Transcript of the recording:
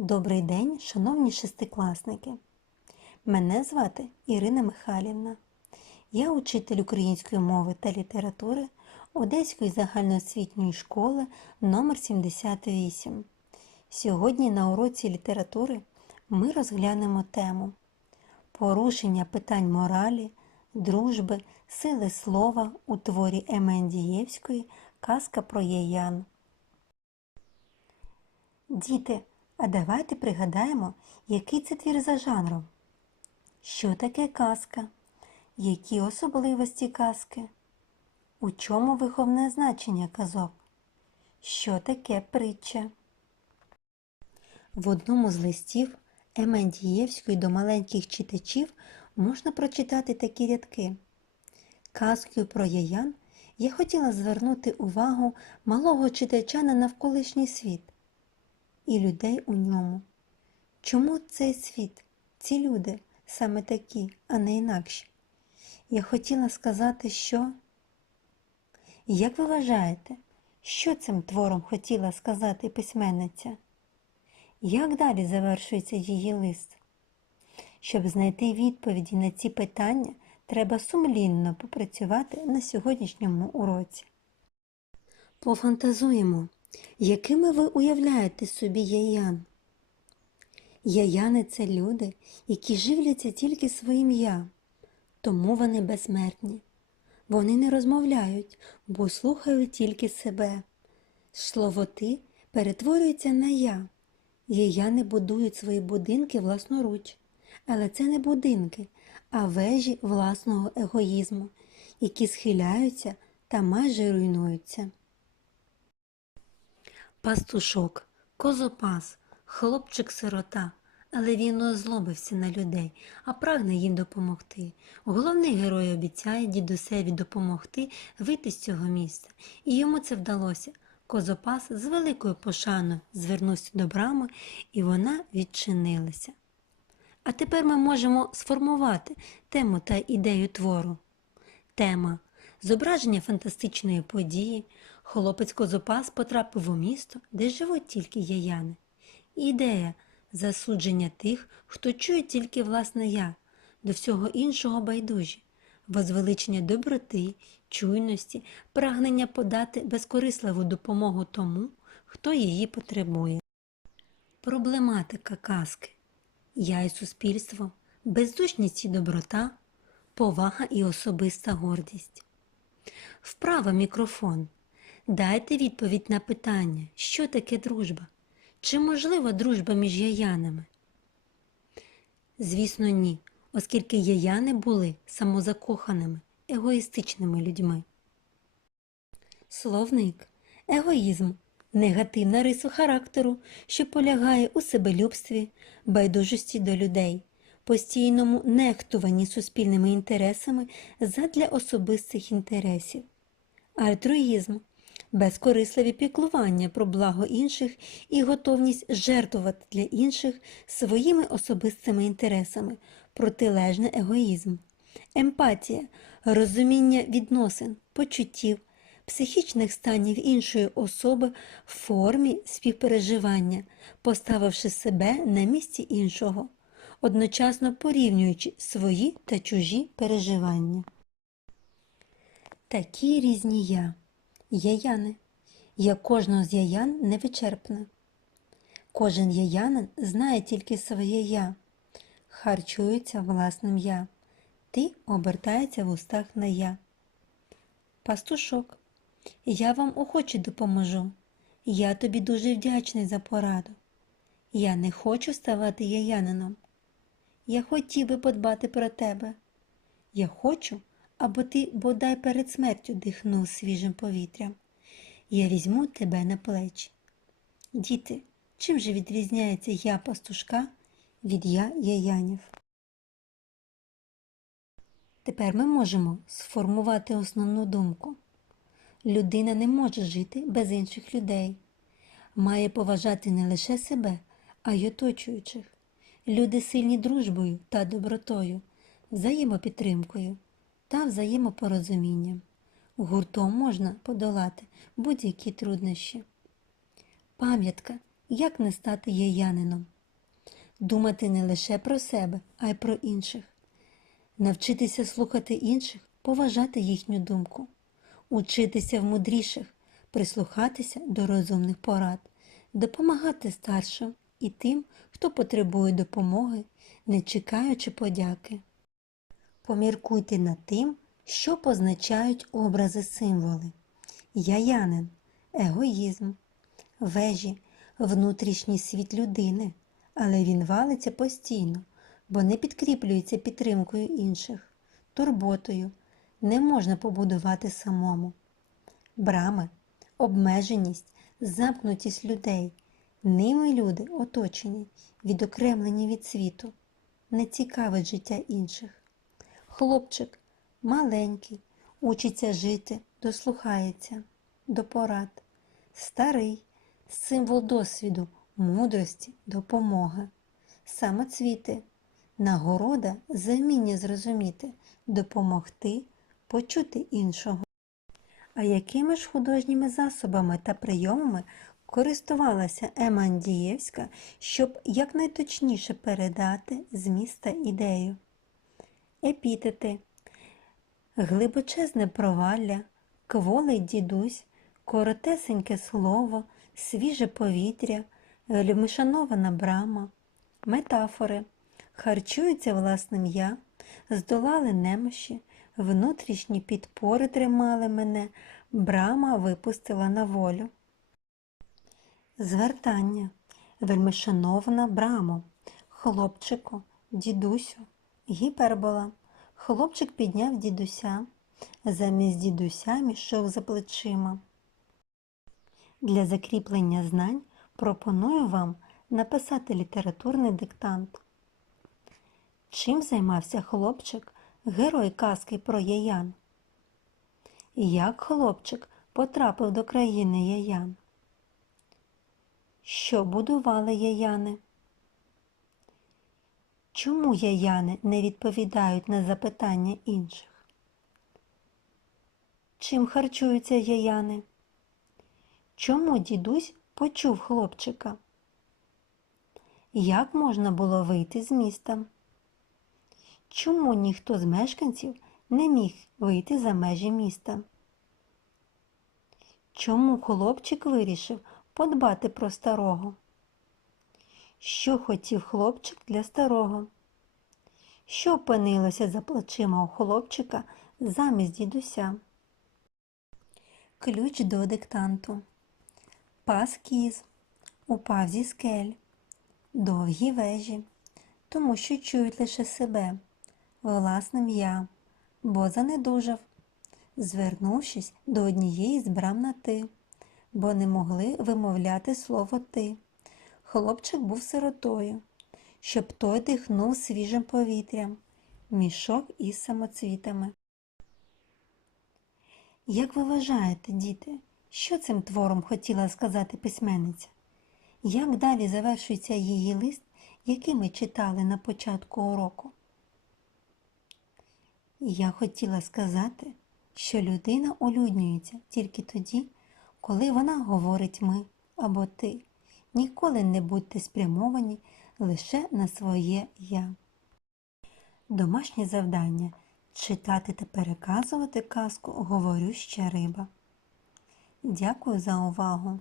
Добрий день, шановні шестикласники. Мене звати Ірина Михайлівна. Я учитель української мови та літератури Одеської загальноосвітньої школи номер 78. Сьогодні на уроці літератури ми розглянемо тему Порушення питань моралі, дружби, сили слова у творі Емендієвської Казка про Яян. Діти, а давайте пригадаємо, який це твір за жанром. Що таке казка? Які особливості казки? У чому виховне значення казок? Що таке притча? В одному з листів Емендієвської до маленьких читачів можна прочитати такі рядки. Казкою про яян я хотіла звернути увагу малого читача на навколишній світ і людей у ньому. Чому цей світ, ці люди саме такі, а не інакші? Я хотіла сказати, що. Як ви вважаєте, що цим твором хотіла сказати письменниця? Як далі завершується її лист? Щоб знайти відповіді на ці питання, треба сумлінно попрацювати на сьогоднішньому уроці. Пофантазуємо, якими ви уявляєте собі яян? Яяни це люди, які живляться тільки своїм я, тому вони безсмертні. Вони не розмовляють, бо слухають тільки себе. Слово ти перетворюється на я. Яяни будують свої будинки власноруч, але це не будинки, а вежі власного егоїзму, які схиляються та майже руйнуються. Пастушок, козопас, хлопчик-сирота, але він озлобився на людей, а прагне їм допомогти. Головний герой обіцяє дідусеві допомогти вийти з цього місця, і йому це вдалося. Козопас з великою пошаною звернувся до брами, і вона відчинилася. А тепер ми можемо сформувати тему та ідею твору. Тема зображення фантастичної події. Хлопець Козопас потрапив у місто, де живуть тільки яяни. Ідея засудження тих, хто чує тільки власне я, до всього іншого байдужі, возвеличення доброти, чуйності, прагнення подати безкорисливу допомогу тому, хто її потребує. Проблематика казки. Я і суспільство, бездушність і доброта, повага і особиста гордість. Вправа мікрофон. Дайте відповідь на питання, що таке дружба? Чи можлива дружба між яянами? Звісно, ні, оскільки яяни були самозакоханими, егоїстичними людьми. Словник егоїзм негативна риса характеру, що полягає у себелюбстві, байдужості до людей, постійному нехтуванні суспільними інтересами задля особистих інтересів, альтруїзм безкорисливі піклування про благо інших і готовність жертвувати для інших своїми особистими інтересами, протилежне егоїзм, емпатія, розуміння відносин, почуттів, психічних станів іншої особи в формі співпереживання, поставивши себе на місці іншого, одночасно порівнюючи свої та чужі переживання. Такі різні я. Яяни. Я кожного з яян невичерпна. Кожен яянин знає тільки своє я, харчується власним я. Ти обертається в устах на я. Пастушок, я вам охоче допоможу. Я тобі дуже вдячний за пораду. Я не хочу ставати яянином. Я хотів би подбати про тебе. Я хочу, аби ти бодай перед смертю дихнув свіжим повітрям. Я візьму тебе на плечі. Діти, чим же відрізняється я пастушка від я яянів? Тепер ми можемо сформувати основну думку. Людина не може жити без інших людей, має поважати не лише себе, а й оточуючих. Люди сильні дружбою та добротою, взаємопідтримкою та взаємопорозумінням. Гуртом можна подолати будь-які труднощі. Пам'ятка як не стати яянином, думати не лише про себе, а й про інших, навчитися слухати інших, поважати їхню думку, учитися в мудріших, прислухатися до розумних порад, допомагати старшим і тим, хто потребує допомоги, не чекаючи подяки. Поміркуйте над тим, що позначають образи символи. Яянин егоїзм, вежі, внутрішній світ людини, але він валиться постійно, бо не підкріплюється підтримкою інших, турботою, не можна побудувати самому. Брами, обмеженість, замкнутість людей, ними люди оточені, відокремлені від світу, не цікавить життя інших. Хлопчик маленький, учиться жити, дослухається до порад. Старий символ досвіду, мудрості, допомоги. Самоцвіти, нагорода за вміння зрозуміти, допомогти, почути іншого. А якими ж художніми засобами та прийомами користувалася Ема Андієвська, щоб якнайточніше передати зміст та ідею? Епітети, глибочезне провалля, кволий дідусь, коротесеньке слово, свіже повітря, люмишанована брама, метафори, харчуються власним я, здолали немощі, внутрішні підпори тримали мене, брама випустила на волю. Звертання, вельмишановна брамо, хлопчику, дідусю, гіпербола. Хлопчик підняв дідуся, замість дідуся мішок за плечима. Для закріплення знань пропоную вам написати літературний диктант. Чим займався хлопчик, герой казки про яян? Як хлопчик потрапив до країни яян? Що будували яяни? Чому яяни не відповідають на запитання інших? Чим харчуються яяни? Чому дідусь почув хлопчика? Як можна було вийти з міста? Чому ніхто з мешканців не міг вийти за межі міста? Чому хлопчик вирішив подбати про старого? Що хотів хлопчик для старого? Що опинилося за плечима у хлопчика замість дідуся? Ключ до диктанту. Пас кіз, упав зі скель, довгі вежі, тому що чують лише себе, власним я, бо занедужав, звернувшись до однієї з брам на ти, бо не могли вимовляти слово ти. Хлопчик був сиротою, щоб той дихнув свіжим повітрям, мішок із самоцвітами. Як ви вважаєте, діти, що цим твором хотіла сказати письменниця? Як далі завершується її лист, який ми читали на початку уроку? Я хотіла сказати, що людина улюднюється тільки тоді, коли вона говорить ми або ти. Ніколи не будьте спрямовані лише на своє я. Домашнє завдання читати та переказувати казку Говорюща риба. Дякую за увагу!